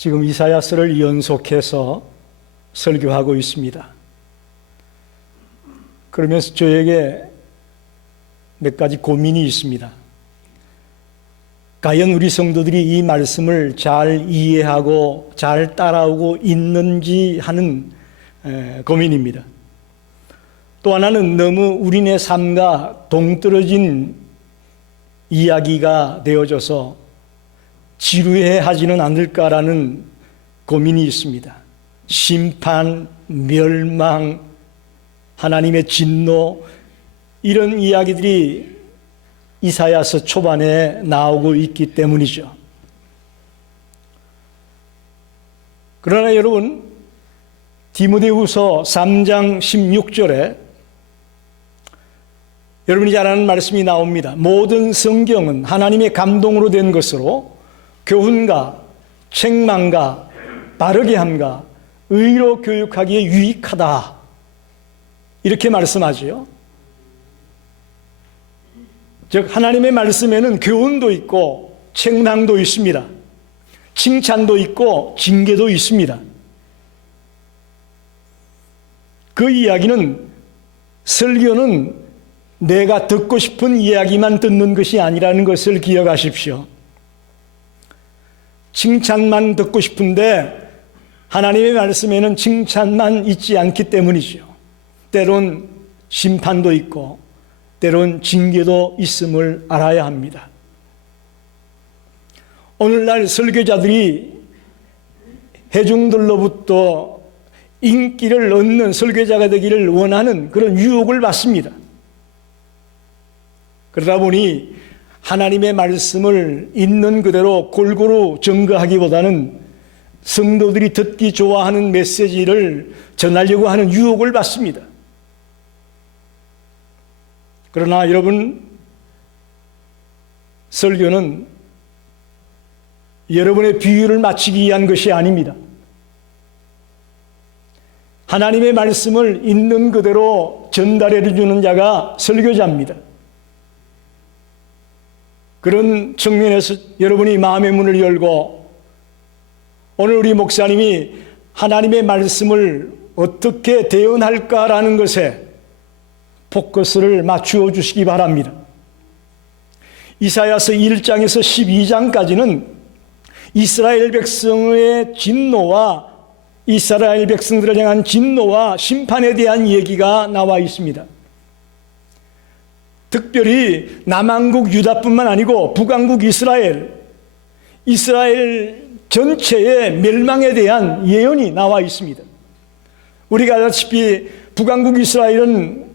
지금 이사야서를 연속해서 설교하고 있습니다. 그러면서 저에게 몇 가지 고민이 있습니다. 과연 우리 성도들이 이 말씀을 잘 이해하고 잘 따라오고 있는지 하는 고민입니다. 또 하나는 너무 우리네 삶과 동떨어진 이야기가 되어져서 지루해하지는 않을까라는 고민이 있습니다. 심판, 멸망, 하나님의 진노, 이런 이야기들이 이사야서 초반에 나오고 있기 때문이죠. 그러나 여러분, 디모데후서 3장 16절에 여러분이 잘 아는 말씀이 나옵니다. 모든 성경은 하나님의 감동으로 된 것으로 교훈과 책망과 바르게 함과 의로 교육하기에 유익하다, 이렇게 말씀하지요. 즉 하나님의 말씀에는 교훈도 있고 책망도 있습니다. 칭찬도 있고 징계도 있습니다. 그 이야기는, 설교는 내가 듣고 싶은 이야기만 듣는 것이 아니라는 것을 기억하십시오. 칭찬만 듣고 싶은데 하나님의 말씀에는 칭찬만 있지 않기 때문이죠. 때론 심판도 있고 때론 징계도 있음을 알아야 합니다. 오늘날 설교자들이 회중들로부터 인기를 얻는 설교자가 되기를 원하는 그런 유혹을 받습니다. 그러다 보니 하나님의 말씀을 있는 그대로 골고루 증거하기보다는 성도들이 듣기 좋아하는 메시지를 전하려고 하는 유혹을 받습니다. 그러나 여러분, 설교는 여러분의 비유를 맞추기 위한 것이 아닙니다. 하나님의 말씀을 있는 그대로 전달해 주는 자가 설교자입니다. 그런 측면에서 여러분이 마음의 문을 열고 오늘 우리 목사님이 하나님의 말씀을 어떻게 대언할까라는 것에 포커스를 맞추어 주시기 바랍니다. 이사야서 1장에서 12장까지는 이스라엘 백성의 진노와 이스라엘 백성들을 향한 진노와 심판에 대한 얘기가 나와 있습니다. 특별히 남왕국 유다뿐만 아니고 북왕국 이스라엘 전체의 멸망에 대한 예언이 나와 있습니다. 우리가 알다시피 북왕국 이스라엘은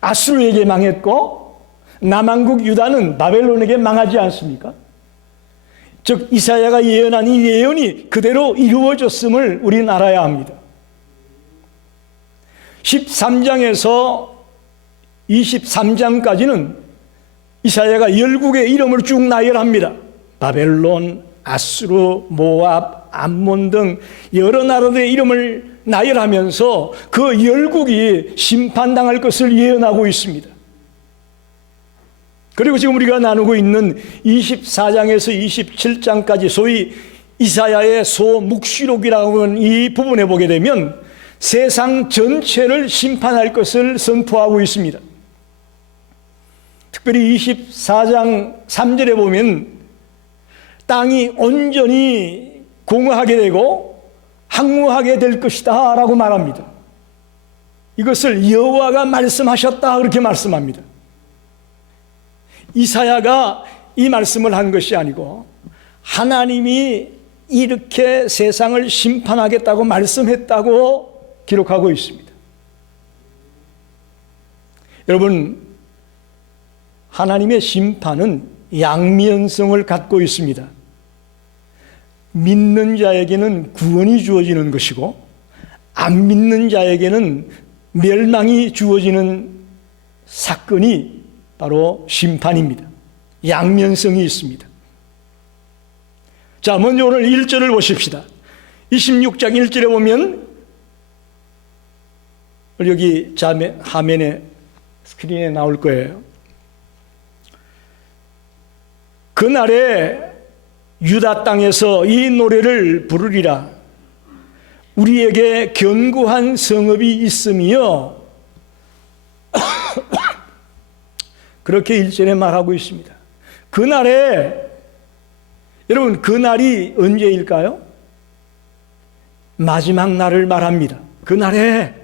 아수르에게 망했고 남왕국 유다는 바벨론에게 망하지 않습니까? 즉 이사야가 예언한 이 예언이 그대로 이루어졌음을 우리는 알아야 합니다. 13장에서 23장까지는 이사야가 열국의 이름을 쭉 나열합니다. 바벨론, 아수르, 모압, 암몬 등 여러 나라들의 이름을 나열하면서 그 열국이 심판당할 것을 예언하고 있습니다. 그리고 지금 우리가 나누고 있는 24장에서 27장까지 소위 이사야의 소묵시록이라고 하는 이 부분에 보게 되면 세상 전체를 심판할 것을 선포하고 있습니다. 특별히 24장 3절에 보면 땅이 온전히 공허하게 되고 황무하게 될 것이다 라고 말합니다. 이것을 여호와가 말씀하셨다 그렇게 말씀합니다. 이사야가 이 말씀을 한 것이 아니고 하나님이 이렇게 세상을 심판하겠다고 말씀했다고 기록하고 있습니다. 여러분, 하나님의 심판은 양면성을 갖고 있습니다. 믿는 자에게는 구원이 주어지는 것이고 안 믿는 자에게는 멸망이 주어지는 사건이 바로 심판입니다. 양면성이 있습니다. 자, 먼저 오늘 1절을 보십시다. 26장 1절에 보면 여기 화면에 스크린에 나올 거예요. 그날에 유다 땅에서 이 노래를 부르리라. 우리에게 견고한 성읍이 있으며 그렇게 1절에 말하고 있습니다. 그날에, 여러분, 그날이 언제일까요? 마지막 날을 말합니다. 그날에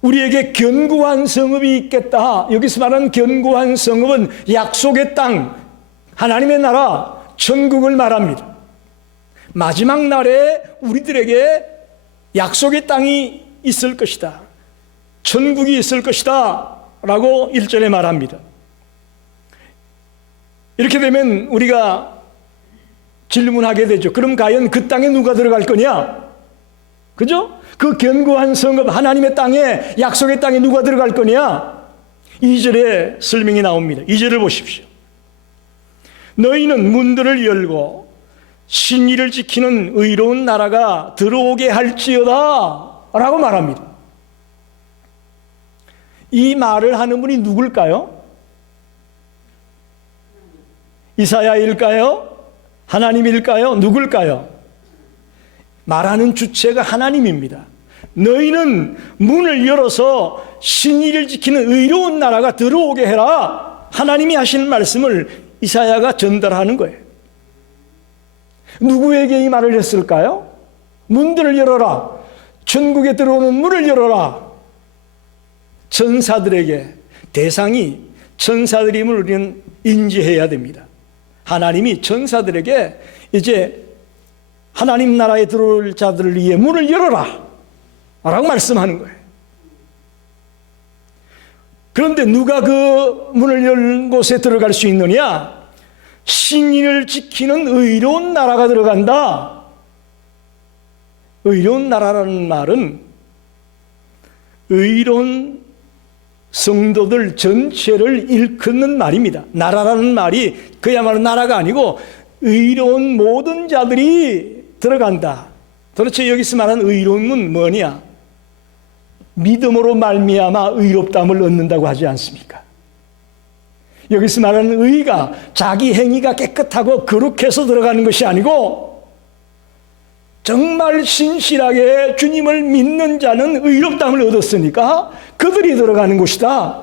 우리에게 견고한 성읍이 있겠다. 여기서 말하는 견고한 성읍은 약속의 땅, 하나님의 나라, 천국을 말합니다. 마지막 날에 우리들에게 약속의 땅이 있을 것이다. 천국이 있을 것이다. 라고 1절에 말합니다. 이렇게 되면 우리가 질문하게 되죠. 그럼 과연 그 땅에 누가 들어갈 거냐? 그죠? 그 견고한 성읍, 하나님의 땅에, 약속의 땅에 누가 들어갈 거냐? 2절에 설명이 나옵니다. 2절을 보십시오. 너희는 문들을 열고 신의를 지키는 의로운 나라가 들어오게 할지어다 라고 말합니다. 이 말을 하는 분이 누굴까요? 이사야일까요? 하나님일까요? 누굴까요? 말하는 주체가 하나님입니다. 너희는 문을 열어서 신의를 지키는 의로운 나라가 들어오게 해라. 하나님이 하시는 말씀을 이사야가 전달하는 거예요. 누구에게 이 말을 했을까요? 문들을 열어라. 천국에 들어오는 문을 열어라. 천사들에게, 대상이 천사들임을 우리는 인지해야 됩니다. 하나님이 천사들에게 이제 하나님 나라에 들어올 자들을 위해 문을 열어라 라고 말씀하는 거예요. 그런데 누가 그 문을 열 곳에 들어갈 수 있느냐? 신의를 지키는 의로운 나라가 들어간다. 의로운 나라라는 말은 의로운 성도들 전체를 일컫는 말입니다. 나라라는 말이 그야말로 나라가 아니고 의로운 모든 자들이 들어간다. 도대체 여기서 말하는 의로움은 뭐냐? 믿음으로 말미암아 의롭다함을 얻는다고 하지 않습니까? 여기서 말하는 의가 자기 행위가 깨끗하고 거룩해서 들어가는 것이 아니고 정말 신실하게 주님을 믿는 자는 의롭다함을 얻었으니까 그들이 들어가는 곳이다.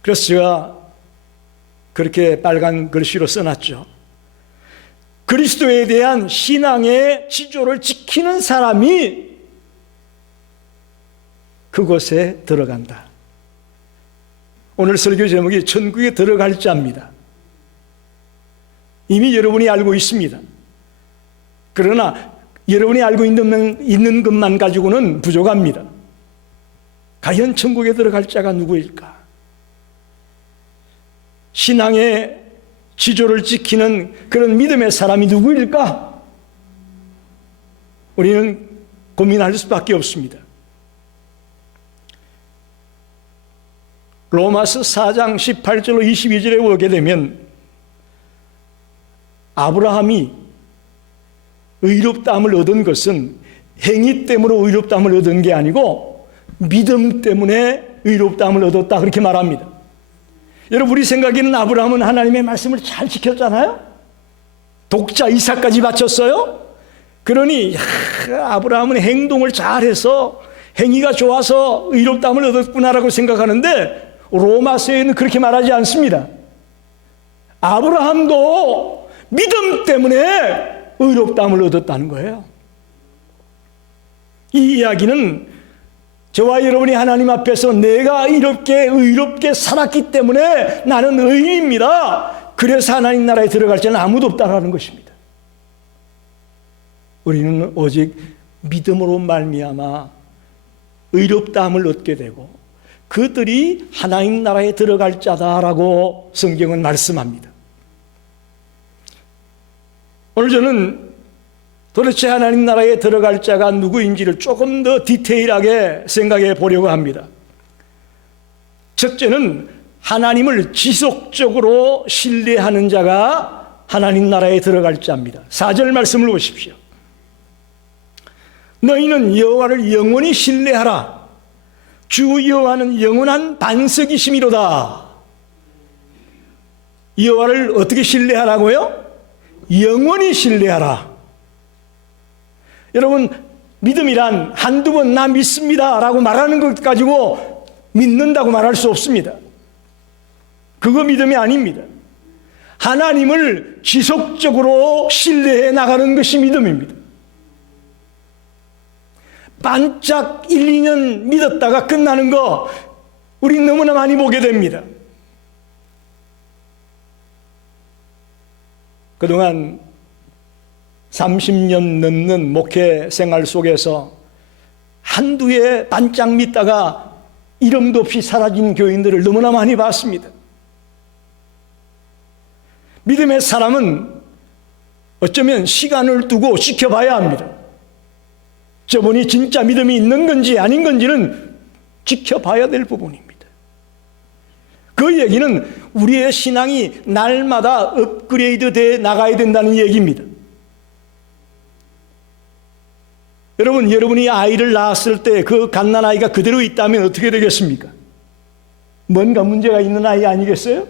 그래서 제가 그렇게 빨간 글씨로 써놨죠. 그리스도에 대한 신앙의 지조를 지키는 사람이 그곳에 들어간다. 오늘 설교 제목이 천국에 들어갈 자입니다. 이미 여러분이 알고 있습니다. 그러나 여러분이 알고 있는 것만 가지고는 부족합니다. 과연 천국에 들어갈 자가 누구일까? 신앙의 지조를 지키는 그런 믿음의 사람이 누구일까? 우리는 고민할 수밖에 없습니다. 로마서 4장 18절로 22절에 보게 되면 아브라함이 의롭다함을 얻은 것은 행위 때문에 의롭다함을 얻은 게 아니고 믿음 때문에 의롭다함을 얻었다 그렇게 말합니다. 여러분, 우리 생각에는 아브라함은 하나님의 말씀을 잘 지켰잖아요. 독자 이삭까지 바쳤어요. 그러니 아브라함은 행동을 잘해서 행위가 좋아서 의롭다함을 얻었구나라고 생각하는데 로마서에는 그렇게 말하지 않습니다. 아브라함도 믿음 때문에 의롭다함을 얻었다는 거예요. 이 이야기는 저와 여러분이 하나님 앞에서 내가 이렇게 의롭게 살았기 때문에 나는 의인입니다. 그래서 하나님 나라에 들어갈 자는 아무도 없다라는 것입니다. 우리는 오직 믿음으로 말미암아 의롭다함을 얻게 되고 그들이 하나님 나라에 들어갈 자다라고 성경은 말씀합니다. 오늘 저는 도대체 하나님 나라에 들어갈 자가 누구인지를 조금 더 디테일하게 생각해 보려고 합니다. 첫째는 하나님을 지속적으로 신뢰하는 자가 하나님 나라에 들어갈 자입니다. 4절 말씀을 보십시오. 너희는 여호와를 영원히 신뢰하라. 주 여호와는 영원한 반석이심이로다. 여호와를 어떻게 신뢰하라고요? 영원히 신뢰하라. 여러분, 믿음이란 한두 번 나 믿습니다 라고 말하는 것 가지고 믿는다고 말할 수 없습니다. 그거 믿음이 아닙니다. 하나님을 지속적으로 신뢰해 나가는 것이 믿음입니다. 반짝 1, 2년 믿었다가 끝나는 거 우리 너무나 많이 보게 됩니다. 그동안 30년 넘는 목회 생활 속에서 한두 해 반짝 믿다가 이름도 없이 사라진 교인들을 너무나 많이 봤습니다. 믿음의 사람은 어쩌면 시간을 두고 지켜봐야 합니다. 저분이 진짜 믿음이 있는 건지 아닌 건지는 지켜봐야 될 부분입니다. 그 얘기는 우리의 신앙이 날마다 업그레이드 돼 나가야 된다는 얘기입니다. 여러분이 아이를 낳았을 때 그 갓난아이가 그대로 있다면 어떻게 되겠습니까? 뭔가 문제가 있는 아이 아니겠어요?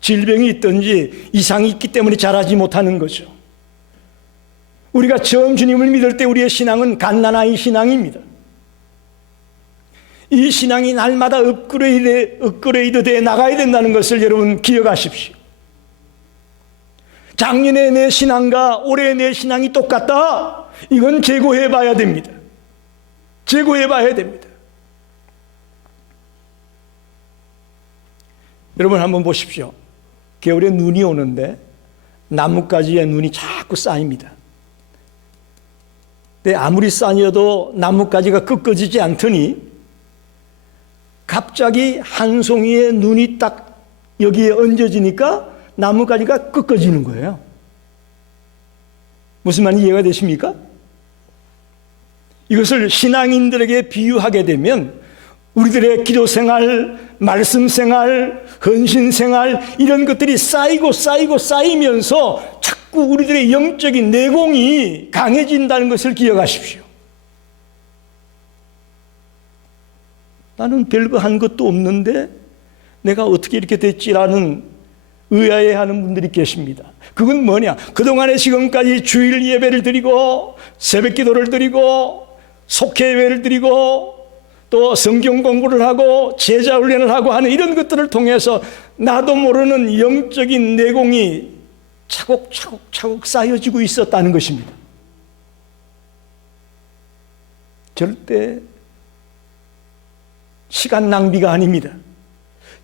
질병이 있든지 이상이 있기 때문에 자라지 못하는 거죠. 우리가 처음 주님을 믿을 때 우리의 신앙은 갓난아이 신앙입니다. 이 신앙이 날마다 업그레이드 돼 나가야 된다는 것을 여러분 기억하십시오. 작년에 내 신앙과 올해 내 신앙이 똑같다? 이건 재고해 봐야 됩니다. 재고해 봐야 됩니다. 여러분 한번 보십시오. 겨울에 눈이 오는데 나뭇가지에 눈이 자꾸 쌓입니다. 근데 아무리 쌓여도 나뭇가지가 꺾어지지 않더니 갑자기 한 송이의 눈이 딱 여기에 얹어지니까 나뭇가지가 꺾어지는 거예요. 무슨 말인지 이해가 되십니까? 이것을 신앙인들에게 비유하게 되면 우리들의 기도 생활, 말씀 생활, 헌신 생활 이런 것들이 쌓이면서 자꾸 우리들의 영적인 내공이 강해진다는 것을 기억하십시오. 나는 별거 한 것도 없는데 내가 어떻게 이렇게 됐지라는 의아해하는 분들이 계십니다. 그건 뭐냐? 그동안에 지금까지 주일 예배를 드리고 새벽 기도를 드리고 속회 예배를 드리고 또 성경 공부를 하고 제자 훈련을 하고 하는 이런 것들을 통해서 나도 모르는 영적인 내공이 차곡차곡 쌓여지고 있었다는 것입니다. 절대 시간 낭비가 아닙니다.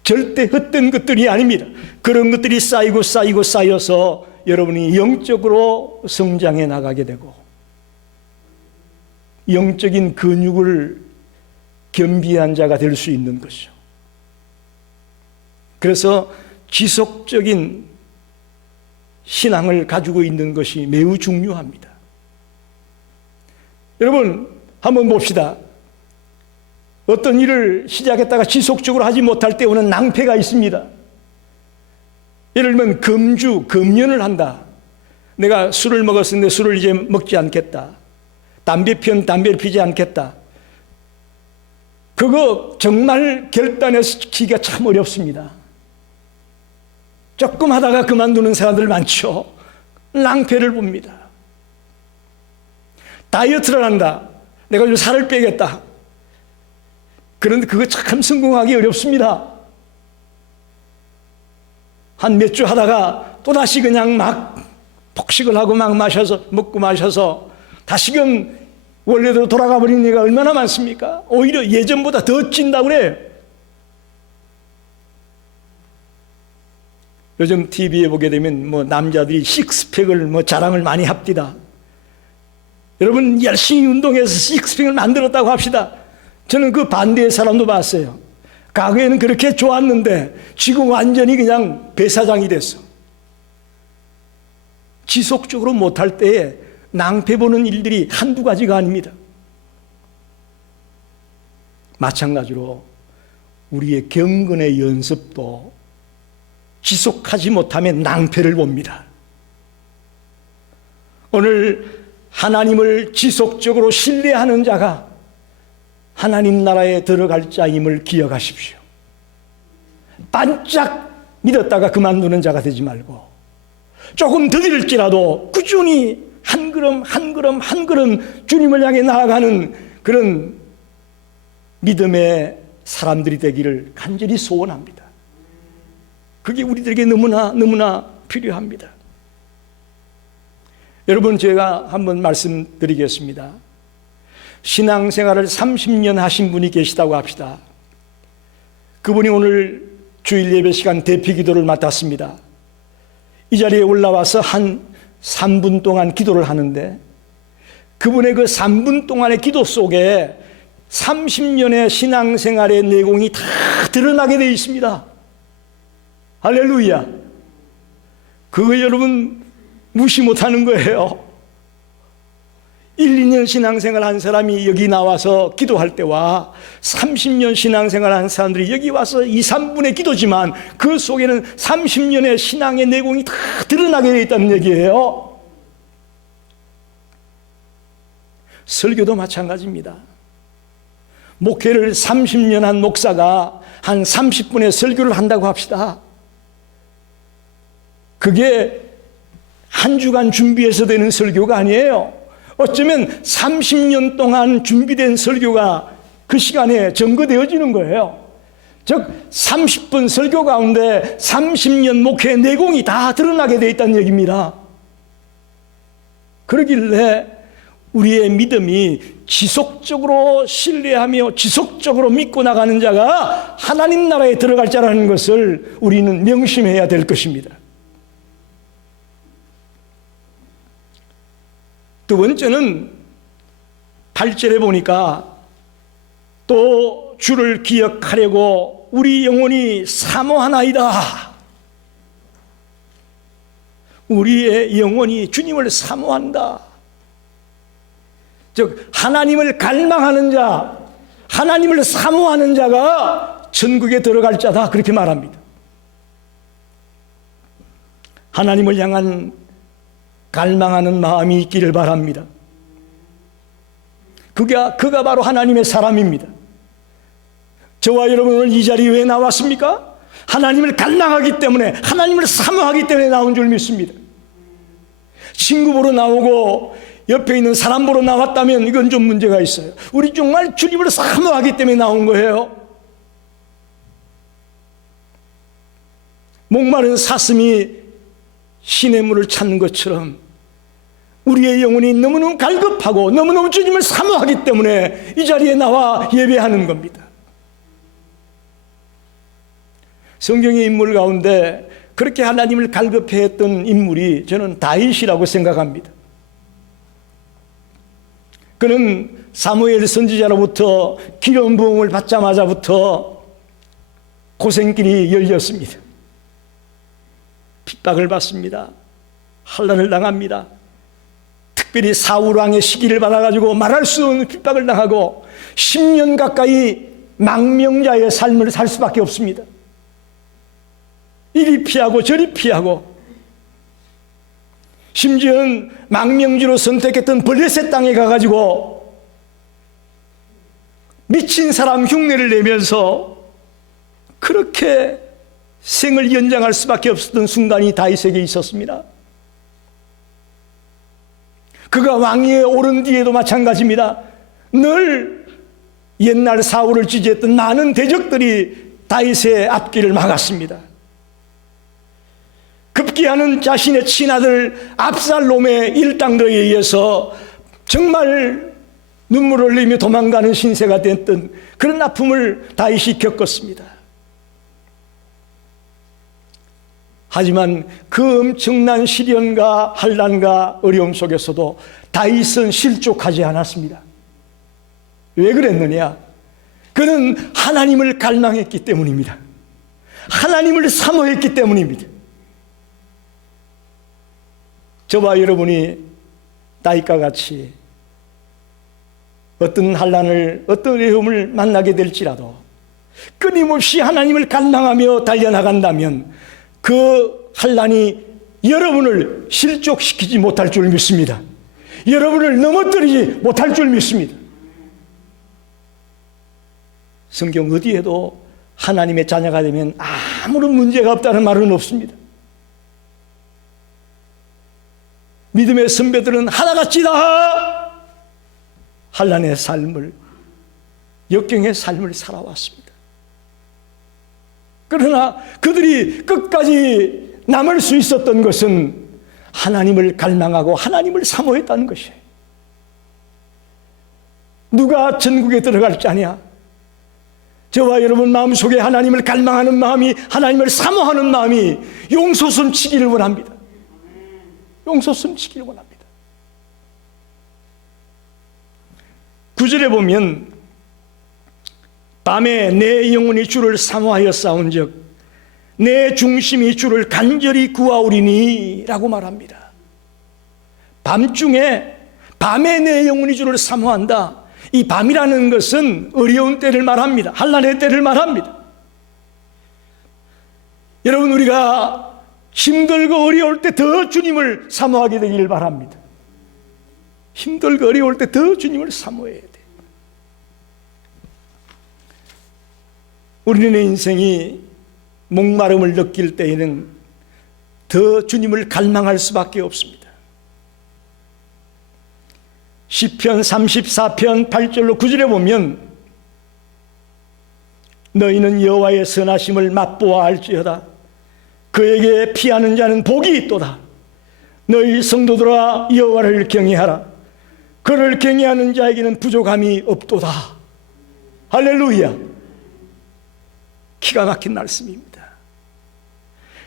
절대 헛된 것들이 아닙니다. 그런 것들이 쌓여서 여러분이 영적으로 성장해 나가게 되고 영적인 근육을 겸비한 자가 될 수 있는 것이죠. 그래서 지속적인 신앙을 가지고 있는 것이 매우 중요합니다. 여러분 한번 봅시다. 어떤 일을 시작했다가 지속적으로 하지 못할 때 오는 낭패가 있습니다. 예를 들면 금연을 한다. 내가 술을 먹었는데 술을 이제 먹지 않겠다. 담배를 피지 않겠다. 그거 정말 결단해서 지키기가 참 어렵습니다. 조금 하다가 그만두는 사람들 많죠. 낭패를 봅니다. 다이어트를 한다. 내가 좀 살을 빼겠다. 그런데 그거 참 성공하기 어렵습니다. 한 몇 주 하다가 또다시 그냥 막 폭식을 하고 막 먹고 마셔서 다시금 원래대로 돌아가 버리는 얘가 얼마나 많습니까? 오히려 예전보다 더 찐다고 그래. 요즘 TV에 보게 되면 남자들이 식스팩을 자랑을 많이 합디다. 여러분 열심히 운동해서 식스팩을 만들었다고 합시다. 저는 그 반대의 사람도 봤어요. 과거에는 그렇게 좋았는데 지금 완전히 그냥 배사장이 됐어. 지속적으로 못할 때에 낭패 보는 일들이 한두 가지가 아닙니다. 마찬가지로 우리의 경건의 연습도 지속하지 못하면 낭패를 봅니다. 오늘 하나님을 지속적으로 신뢰하는 자가 하나님 나라에 들어갈 자임을 기억하십시오. 반짝 믿었다가 그만두는 자가 되지 말고 조금 더딜지라도 꾸준히 한 걸음 한 걸음 한 걸음 주님을 향해 나아가는 그런 믿음의 사람들이 되기를 간절히 소원합니다. 그게 우리들에게 너무나 필요합니다. 여러분, 제가 한번 말씀드리겠습니다. 신앙생활을 30년 하신 분이 계시다고 합시다. 그분이 오늘 주일 예배 시간 대피 기도를 맡았습니다. 이 자리에 올라와서 한 3분 동안 기도를 하는데 그분의 그 3분 동안의 기도 속에 30년의 신앙생활의 내공이 다 드러나게 되어 있습니다. 할렐루야. 그거 여러분 무시 못하는 거예요. 1, 2년 신앙생활 한 사람이 여기 나와서 기도할 때와 30년 신앙생활 한 사람들이 여기 와서 2, 3분의 기도지만 그 속에는 30년의 신앙의 내공이 다 드러나게 되어 있다는 얘기예요. 설교도 마찬가지입니다. 목회를 30년 한 목사가 한 30분의 설교를 한다고 합시다. 그게 한 주간 준비해서 되는 설교가 아니에요. 어쩌면 30년 동안 준비된 설교가 그 시간에 점거되어지는 거예요. 즉 30분 설교 가운데 30년 목회의 내공이 다 드러나게 되어 있다는 얘기입니다. 그러길래 우리의 믿음이 지속적으로 신뢰하며 지속적으로 믿고 나가는 자가 하나님 나라에 들어갈 자라는 것을 우리는 명심해야 될 것입니다. 두 번째는 8절에 보니까 또 주를 기억하려고 우리 영혼이 사모하나이다. 우리의 영혼이 주님을 사모한다. 즉 하나님을 갈망하는 자, 하나님을 사모하는 자가 천국에 들어갈 자다, 그렇게 말합니다. 하나님을 향한 갈망하는 마음이 있기를 바랍니다. 그가 바로 하나님의 사람입니다. 저와 여러분은 이 자리에 왜 나왔습니까? 하나님을 갈망하기 때문에, 하나님을 사모하기 때문에 나온 줄 믿습니다. 친구 보러 나오고 옆에 있는 사람 보러 나왔다면 이건 좀 문제가 있어요. 우리 정말 주님을 사모하기 때문에 나온 거예요. 목마른 사슴이 시냇물을 찾는 것처럼 우리의 영혼이 너무너무 갈급하고 너무너무 주님을 사모하기 때문에 이 자리에 나와 예배하는 겁니다. 성경의 인물 가운데 그렇게 하나님을 갈급해했던 인물이 저는 다윗이라고 생각합니다. 그는 사무엘 선지자로부터 기름 부음을 받자마자부터 고생길이 열렸습니다. 핍박을 받습니다. 환난을 당합니다. 특별히 사울 왕의 시기를 받아가지고 말할 수 없는 핍박을 당하고 10년 가까이 망명자의 삶을 살 수밖에 없습니다. 이리 피하고 저리 피하고, 심지어는 망명지로 선택했던 블레셋 땅에 가가지고 미친 사람 흉내를 내면서 그렇게 생을 연장할 수밖에 없었던 순간이 다윗에게 있었습니다. 그가 왕위에 오른 뒤에도 마찬가지입니다. 늘 옛날 사울을 지지했던 많은 대적들이 다윗의 앞길을 막았습니다. 급기야는 자신의 친아들 압살롬의 일당들에 의해서 정말 눈물을 흘리며 도망가는 신세가 됐던 그런 아픔을 다윗이 겪었습니다. 하지만 그 엄청난 시련과 환난과 어려움 속에서도 다윗은 실족하지 않았습니다. 왜 그랬느냐? 그는 하나님을 갈망했기 때문입니다. 하나님을 사모했기 때문입니다. 저와 여러분이 다윗과 같이 어떤 환난을, 어떤 어려움을 만나게 될지라도 끊임없이 하나님을 갈망하며 달려나간다면 그 환난이 여러분을 실족시키지 못할 줄 믿습니다. 여러분을 넘어뜨리지 못할 줄 믿습니다. 성경 어디에도 하나님의 자녀가 되면 아무런 문제가 없다는 말은 없습니다. 믿음의 선배들은 하나같이 다 환난의 삶을, 역경의 삶을 살아왔습니다. 그러나 그들이 끝까지 남을 수 있었던 것은 하나님을 갈망하고 하나님을 사모했다는 것이에요. 누가 천국에 들어갈 자냐? 저와 여러분 마음속에 하나님을 갈망하는 마음이, 하나님을 사모하는 마음이 용솟음치기를 원합니다. 용솟음치기를 원합니다. 9절에 보면 밤에 내 영혼이 주를 사모하여 싸운즉 내 중심이 주를 간절히 구하오리니 라고 말합니다. 밤중에, 밤에 내 영혼이 주를 사모한다. 이 밤이라는 것은 어려운 때를 말합니다. 환난의 때를 말합니다. 여러분, 우리가 힘들고 어려울 때 더 주님을 사모하게 되기를 바랍니다. 힘들고 어려울 때 더 주님을 사모해야 돼요. 우리의 인생이 목마름을 느낄 때에는 더 주님을 갈망할 수밖에 없습니다. 시편 34편 8절로 9절에 보면 너희는 여호와의 선하심을 맛보아 알지어다. 그에게 피하는 자는 복이 있도다. 너희 성도들아 여호와를 경외하라. 그를 경외하는 자에게는 부족함이 없도다. 할렐루야. 기가 막힌 말씀입니다.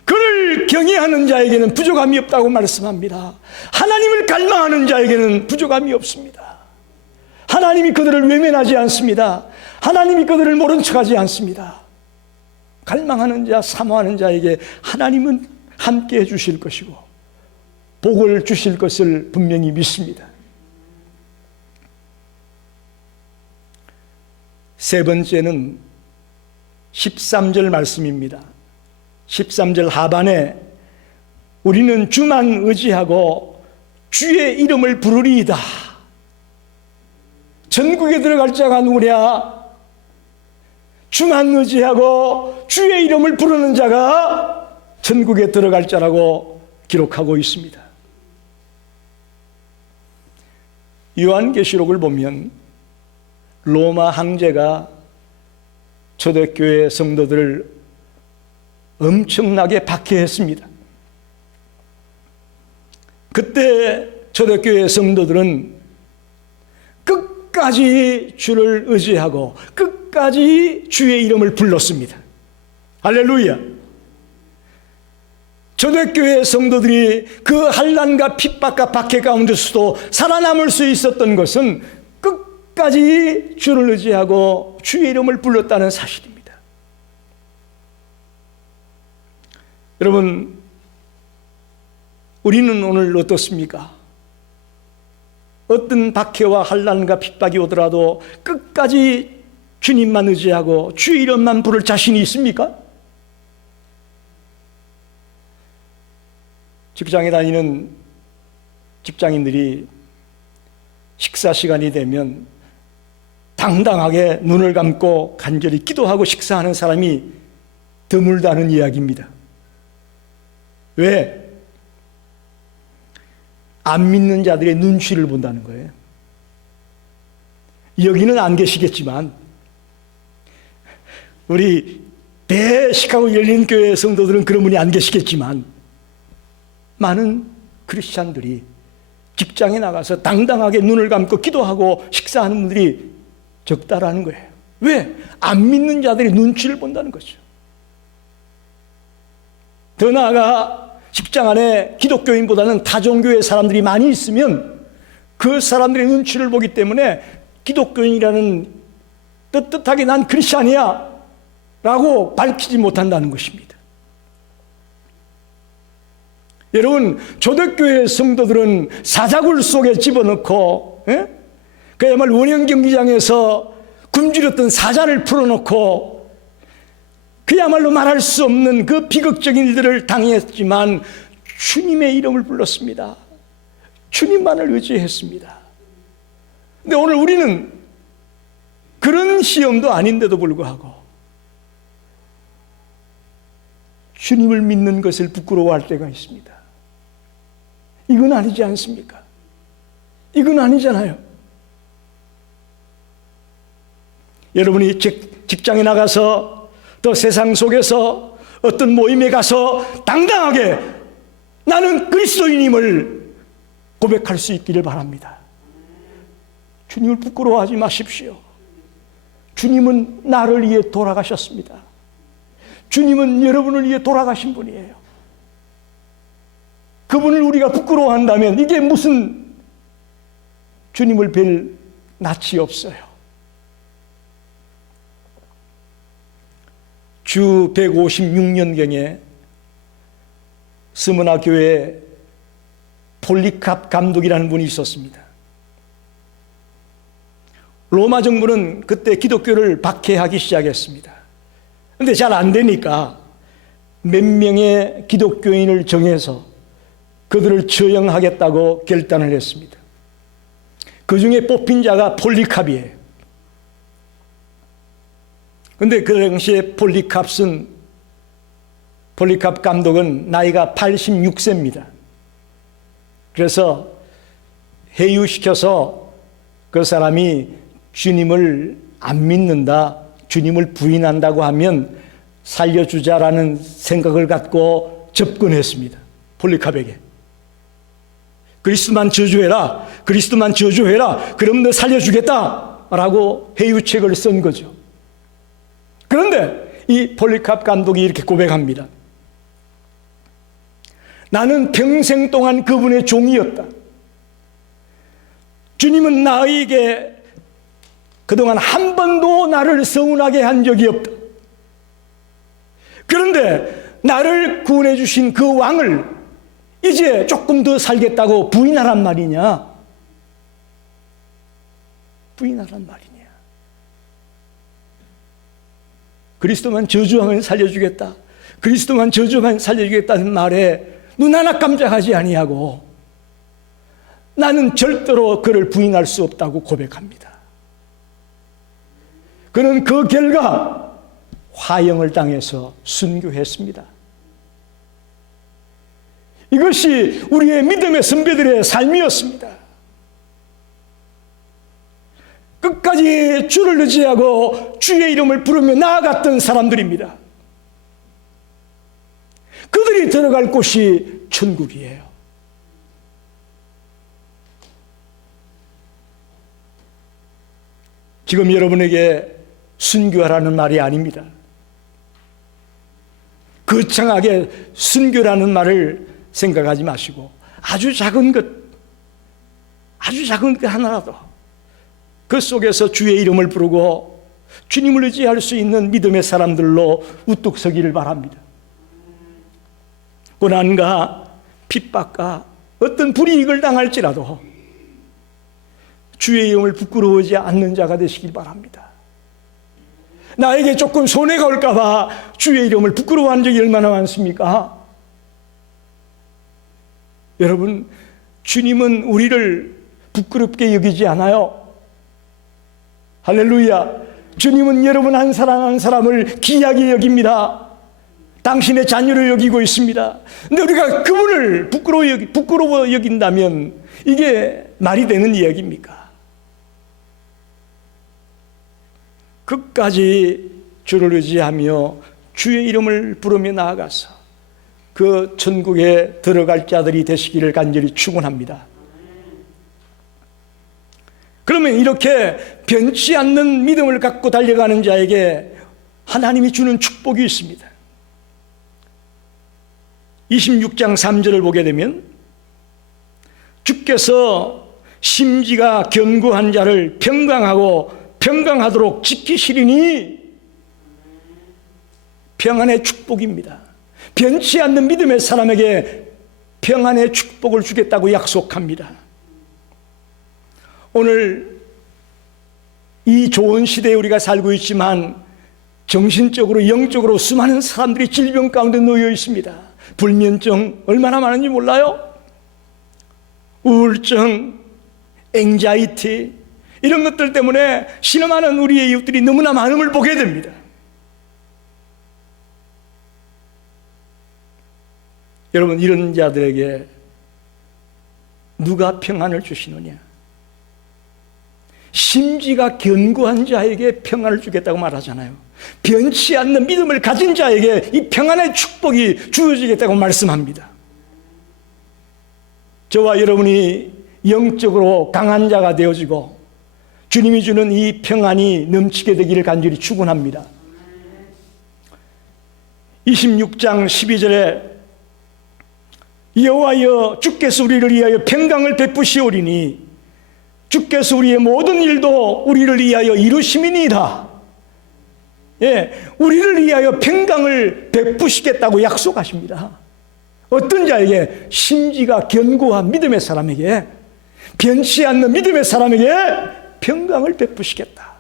그를 경외하는 자에게는 부족함이 없다고 말씀합니다. 하나님을 갈망하는 자에게는 부족함이 없습니다. 하나님이 그들을 외면하지 않습니다. 하나님이 그들을 모른 척하지 않습니다. 갈망하는 자, 사모하는 자에게 하나님은 함께 해주실 것이고 복을 주실 것을 분명히 믿습니다. 세 번째는 13절 말씀입니다. 13절 하반에 우리는 주만 의지하고 주의 이름을 부르리이다. 전국에 들어갈 자가 누구랴? 주만 의지하고 주의 이름을 부르는 자가 전국에 들어갈 자라고 기록하고 있습니다. 요한계시록을 보면 로마 황제가 초대교회 성도들을 엄청나게 박해했습니다. 그때 초대교회 성도들은 끝까지 주를 의지하고 끝까지 주의 이름을 불렀습니다. 할렐루야. 초대교회 성도들이 그 환난과 핍박과 박해 가운데서도 살아남을 수 있었던 것은 끝까지 주를 의지하고 주의 이름을 불렀다는 사실입니다. 여러분, 우리는 오늘 어떻습니까? 어떤 박해와 환난과 핍박이 오더라도 끝까지 주님만 의지하고 주의 이름만 부를 자신이 있습니까? 직장에 다니는 직장인들이 식사 시간이 되면 당당하게 눈을 감고 간절히 기도하고 식사하는 사람이 드물다는 이야기입니다. 왜? 안 믿는 자들의 눈치를 본다는 거예요. 여기는 안 계시겠지만 우리 대시카고 열린교회 성도들은 그런 분이 안 계시겠지만 많은 크리스찬들이 직장에 나가서 당당하게 눈을 감고 기도하고 식사하는 분들이 적다라는 거예요. 왜? 안 믿는 자들이 눈치를 본다는 거죠. 더 나아가 직장 안에 기독교인보다는 다종교의 사람들이 많이 있으면 그 사람들의 눈치를 보기 때문에 기독교인이라는 떳떳하게 난 크리스찬이야 라고 밝히지 못한다는 것입니다. 여러분, 초대교회 성도들은 사자굴 속에 집어넣고 그야말로 원형 경기장에서 굶주렸던 사자를 풀어놓고 그야말로 말할 수 없는 그 비극적인 일들을 당했지만 주님의 이름을 불렀습니다. 주님만을 의지했습니다. 근데 오늘 우리는 그런 시험도 아닌데도 불구하고 주님을 믿는 것을 부끄러워할 때가 있습니다. 이건 아니지 않습니까? 이건 아니잖아요. 여러분이 직장에 나가서 또 세상 속에서 어떤 모임에 가서 당당하게 나는 그리스도인임을 고백할 수 있기를 바랍니다. 주님을 부끄러워하지 마십시오. 주님은 나를 위해 돌아가셨습니다. 주님은 여러분을 위해 돌아가신 분이에요. 그분을 우리가 부끄러워한다면 이게 무슨 주님을 뵐 낯이 없어요. 주 156년경에 스무나 교회에 폴리캅 감독이라는 분이 있었습니다. 로마 정부는 그때 기독교를 박해하기 시작했습니다. 그런데 잘 안 되니까 몇 명의 기독교인을 정해서 그들을 처형하겠다고 결단을 했습니다. 그 중에 뽑힌 자가 폴리캅이에요. 그런데 그 당시에 폴리캅 감독은 나이가 86세입니다. 그래서 해유시켜서 그 사람이 주님을 안 믿는다, 주님을 부인한다고 하면 살려주자라는 생각을 갖고 접근했습니다. 폴리캅에게. 그리스도만 저주해라, 그리스도만 저주해라, 그럼 너 살려주겠다라고 해유책을 쓴 거죠. 그런데 이 폴리캅 감독이 이렇게 고백합니다. 나는 평생 동안 그분의 종이었다. 주님은 나에게 그동안 한 번도 나를 서운하게 한 적이 없다. 그런데 나를 구원해 주신 그 왕을 이제 조금 더 살겠다고 부인하란 말이냐? 부인하란 말이냐? 그리스도만 저주하면 살려주겠다, 그리스도만 저주하면 살려주겠다는 말에 눈 하나 깜짝하지 아니하고 나는 절대로 그를 부인할 수 없다고 고백합니다. 그는 그 결과 화형을 당해서 순교했습니다. 이것이 우리의 믿음의 선배들의 삶이었습니다. 끝까지 주를 의지하고 주의 이름을 부르며 나아갔던 사람들입니다. 그들이 들어갈 곳이 천국이에요. 지금 여러분에게 순교하라는 말이 아닙니다. 거창하게 순교라는 말을 생각하지 마시고 아주 작은 것 하나라도 그 속에서 주의 이름을 부르고 주님을 의지할 수 있는 믿음의 사람들로 우뚝 서기를 바랍니다. 고난과 핍박과 어떤 불이익을 당할지라도 주의 이름을 부끄러워하지 않는 자가 되시길 바랍니다. 나에게 조금 손해가 올까 봐 주의 이름을 부끄러워한 적이 얼마나 많습니까? 여러분, 주님은 우리를 부끄럽게 여기지 않아요. 할렐루야. 주님은 여러분 한 사람 한 사람을 귀하게 여깁니다. 당신의 자녀를 여기고 있습니다. 근데 우리가 그분을 부끄러워 여긴다면 이게 말이 되는 이야기입니까? 끝까지 주를 의지하며 주의 이름을 부르며 나아가서 그 천국에 들어갈 자들이 되시기를 간절히 축원합니다. 그러면 이렇게 변치 않는 믿음을 갖고 달려가는 자에게 하나님이 주는 축복이 있습니다. 26장 3절을 보게 되면 주께서 심지가 견고한 자를 평강하도록 지키시리니 평안의 축복입니다. 변치 않는 믿음의 사람에게 평안의 축복을 주겠다고 약속합니다. 오늘 이 좋은 시대에 우리가 살고 있지만 정신적으로 영적으로 수많은 사람들이 질병 가운데 놓여 있습니다. 불면증 얼마나 많은지 몰라요? 우울증, 앵자이티 이런 것들 때문에 신음하는 우리의 이웃들이 너무나 많음을 보게 됩니다. 여러분, 이런 자들에게 누가 평안을 주시느냐? 심지가 견고한 자에게 평안을 주겠다고 말하잖아요. 변치 않는 믿음을 가진 자에게 이 평안의 축복이 주어지겠다고 말씀합니다. 저와 여러분이 영적으로 강한 자가 되어지고 주님이 주는 이 평안이 넘치게 되기를 간절히 축원합니다. 26장 12절에 여호와여 주께서 우리를 위하여 평강을 베푸시오리니 주께서 우리의 모든 일도 우리를 위하여 이루심이니이다. 예, 우리를 위하여 평강을 베푸시겠다고 약속하십니다. 어떤 자에게? 심지가 견고한 믿음의 사람에게, 변치 않는 믿음의 사람에게 평강을 베푸시겠다.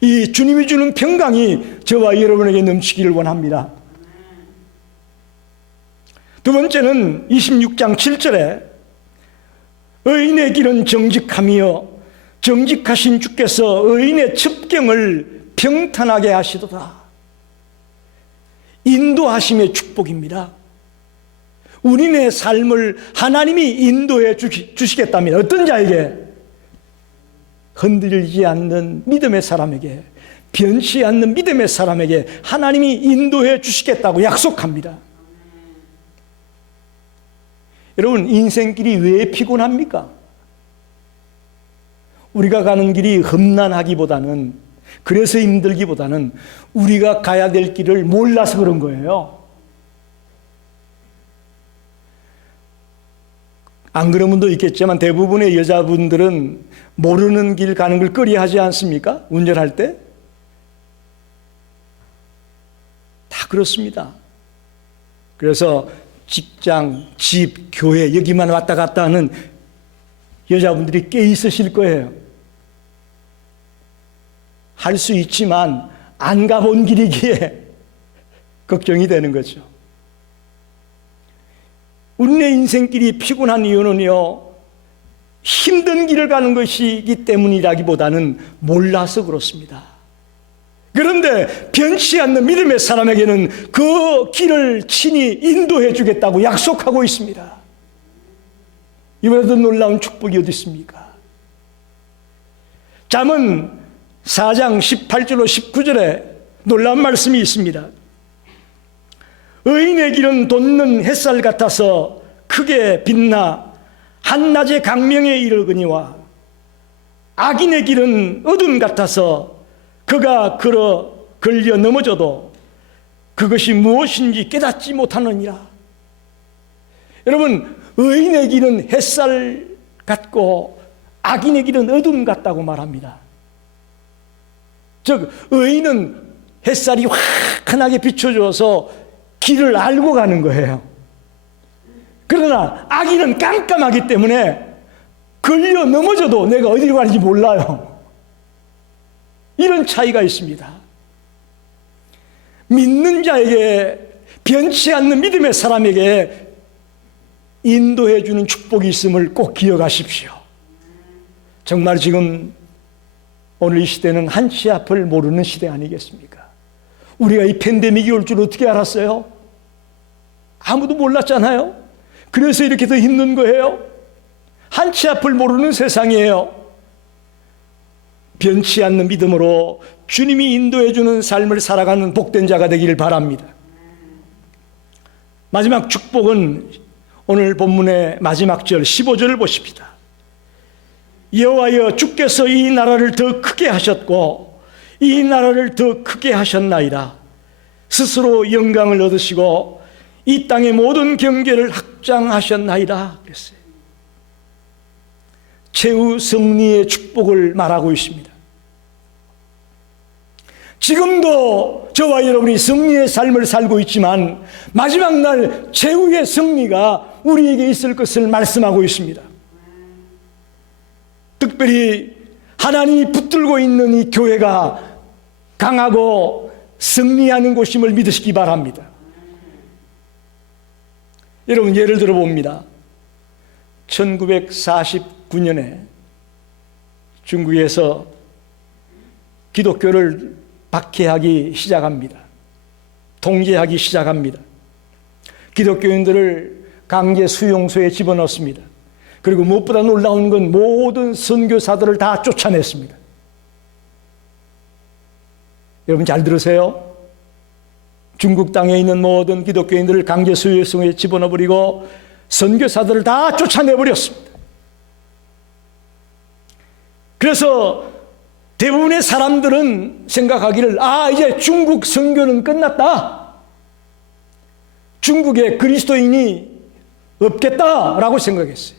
이 주님이 주는 평강이 저와 여러분에게 넘치기를 원합니다. 두 번째는 26장 7절에 의인의 길은 정직함이요 정직하신 주께서 의인의 첩경을 평탄하게 하시도다. 인도하심의 축복입니다. 우리네 삶을 하나님이 인도해 주시겠다면 어떤 자에게? 흔들리지 않는 믿음의 사람에게, 변치 않는 믿음의 사람에게 하나님이 인도해 주시겠다고 약속합니다. 여러분, 인생길이 왜 피곤합니까? 우리가 가는 길이 험난하기보다는, 그래서 힘들기보다는 우리가 가야 될 길을 몰라서 그런 거예요. 안 그런 분도 있겠지만 대부분의 여자분들은 모르는 길 가는 걸 꺼려하지 않습니까? 운전할 때? 다 그렇습니다. 그래서 직장, 집, 교회 여기만 왔다 갔다 하는 여자분들이 꽤 있으실 거예요. 할 수 있지만 안 가본 길이기에 걱정이 되는 거죠. 우리네 인생길이 피곤한 이유는요, 힘든 길을 가는 것이기 때문이라기보다는 몰라서 그렇습니다. 그런데 변치 않는 믿음의 사람에게는 그 길을 친히 인도해 주겠다고 약속하고 있습니다. 이보다 놀라운 축복이 어디 있습니까? 잠언 4장 18절로 19절에 놀라운 말씀이 있습니다. 의인의 길은 돋는 햇살 같아서 크게 빛나 한낮의 강명에 이르거니와 악인의 길은 어둠 같아서 그가 걸려 넘어져도 그것이 무엇인지 깨닫지 못하느니라. 여러분, 의인의 길은 햇살 같고 악인의 길은 어둠 같다고 말합니다. 즉, 의인은 햇살이 환하게 비춰줘서 길을 알고 가는 거예요. 그러나 악인은 깜깜하기 때문에 걸려 넘어져도 내가 어디로 가는지 몰라요. 이런 차이가 있습니다. 믿는 자에게, 변치 않는 믿음의 사람에게 인도해 주는 축복이 있음을 꼭 기억하십시오. 정말 지금 오늘 이 시대는 한치 앞을 모르는 시대 아니겠습니까? 우리가 이 팬데믹이 올 줄 어떻게 알았어요? 아무도 몰랐잖아요. 그래서 이렇게 더 힘든 거예요. 한치 앞을 모르는 세상이에요. 변치 않는 믿음으로 주님이 인도해 주는 삶을 살아가는 복된 자가 되기를 바랍니다. 마지막 축복은 오늘 본문의 마지막 절 15절을 보십시다. 여호와여 주께서 이 나라를 더 크게 하셨고 이 나라를 더 크게 하셨나이다. 스스로 영광을 얻으시고 이 땅의 모든 경계를 확장하셨나이다 그랬어요. 최후 승리의 축복을 말하고 있습니다. 지금도 저와 여러분이 승리의 삶을 살고 있지만 마지막 날 최후의 승리가 우리에게 있을 것을 말씀하고 있습니다. 특별히 하나님이 붙들고 있는 이 교회가 강하고 승리하는 곳임을 믿으시기 바랍니다. 여러분, 예를 들어 봅니다. 1949년에 중국에서 기독교를 박해하기 시작합니다. 통제하기 시작합니다. 기독교인들을 강제 수용소에 집어넣습니다. 그리고 무엇보다 놀라운 건 모든 선교사들을 다 쫓아냈습니다. 여러분 잘 들으세요. 중국 땅에 있는 모든 기독교인들을 강제 수용소에 집어넣어버리고 선교사들을 다 쫓아내버렸습니다. 그래서 대부분의 사람들은 생각하기를 이제 중국 선교는 끝났다. 중국에 그리스도인이 없겠다라고 생각했어요.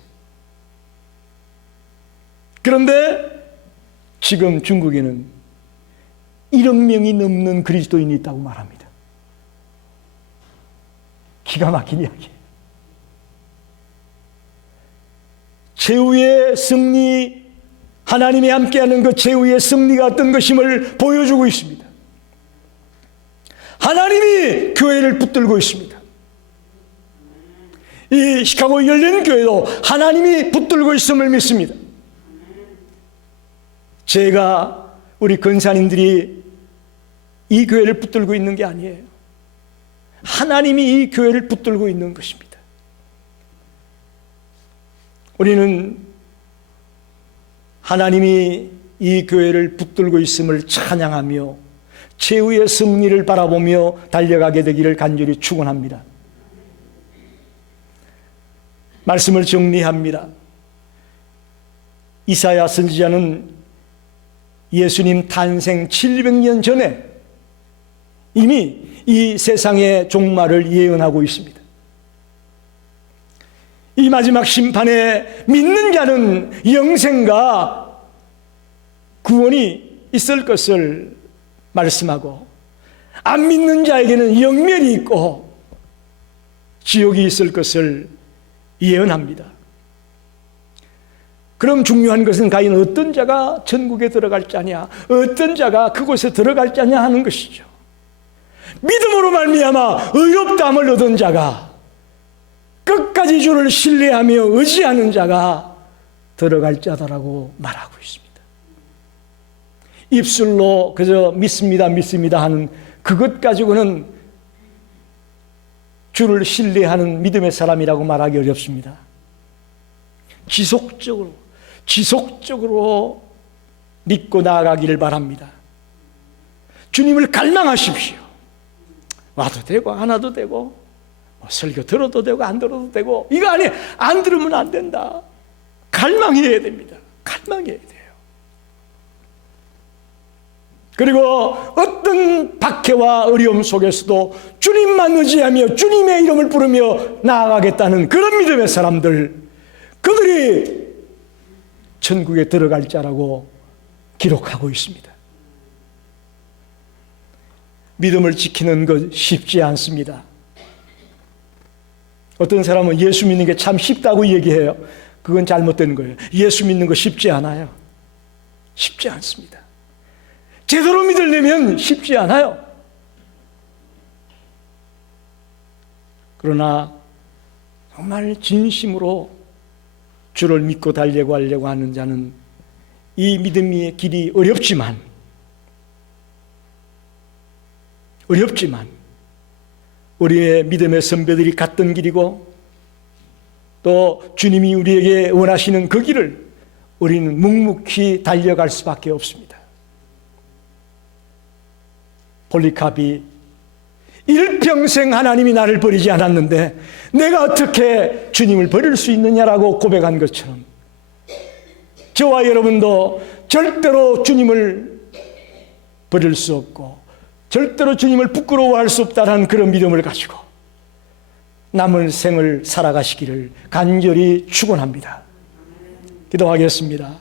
그런데 지금 중국에는 1억 명이 넘는 그리스도인이 있다고 말합니다. 기가 막힌 이야기예요. 최후의 승리, 하나님이 함께하는 그 최후의 승리가 어떤 것임을 보여주고 있습니다. 하나님이 교회를 붙들고 있습니다. 이 시카고 열린교회도 하나님이 붙들고 있음을 믿습니다. 제가 우리 근사님들이 이 교회를 붙들고 있는 게 아니에요. 하나님이 이 교회를 붙들고 있는 것입니다. 우리는 하나님이 이 교회를 붙들고 있음을 찬양하며 최후의 승리를 바라보며 달려가게 되기를 간절히 축원합니다. 말씀을 정리합니다. 이사야 선지자는 예수님 탄생 700년 전에 이미 이 세상의 종말을 예언하고 있습니다. 이 마지막 심판에 믿는 자는 영생과 구원이 있을 것을 말씀하고, 안 믿는 자에게는 영멸이 있고 지옥이 있을 것을 예언합니다. 그럼 중요한 것은 과연 어떤 자가 천국에 들어갈 자냐, 어떤 자가 그곳에 들어갈 자냐 하는 것이죠. 믿음으로 말미암아 의롭다함을 얻은 자가, 끝까지 주를 신뢰하며 의지하는 자가 들어갈 자다라고 말하고 있습니다. 입술로 그저 믿습니다, 믿습니다 하는 그것 가지고는 주를 신뢰하는 믿음의 사람이라고 말하기 어렵습니다. 지속적으로 믿고 나아가기를 바랍니다. 주님을 갈망하십시오. 와도 되고 안 와도 되고, 설교 들어도 되고 안 들어도 되고, 이거 아니, 안 들으면 안 된다. 갈망해야 됩니다. 갈망해야 돼요. 그리고 어떤 박해와 어려움 속에서도 주님만 의지하며 주님의 이름을 부르며 나아가겠다는 그런 믿음의 사람들, 그들이 천국에 들어갈 자라고 기록하고 있습니다. 믿음을 지키는 것 쉽지 않습니다. 어떤 사람은 예수 믿는 게 참 쉽다고 얘기해요. 그건 잘못된 거예요. 예수 믿는 거 쉽지 않아요. 쉽지 않습니다. 제대로 믿으려면 쉽지 않아요. 그러나 정말 진심으로 주를 믿고 달려가려고 하는 자는 이 믿음의 길이 어렵지만 우리의 믿음의 선배들이 갔던 길이고, 또 주님이 우리에게 원하시는 그 길을 우리는 묵묵히 달려갈 수밖에 없습니다. 폴리카비, 일평생 하나님이 나를 버리지 않았는데 내가 어떻게 주님을 버릴 수 있느냐라고 고백한 것처럼, 저와 여러분도 절대로 주님을 버릴 수 없고 절대로 주님을 부끄러워할 수 없다는 그런 믿음을 가지고 남은 생을 살아가시기를 간절히 축원합니다. 기도하겠습니다.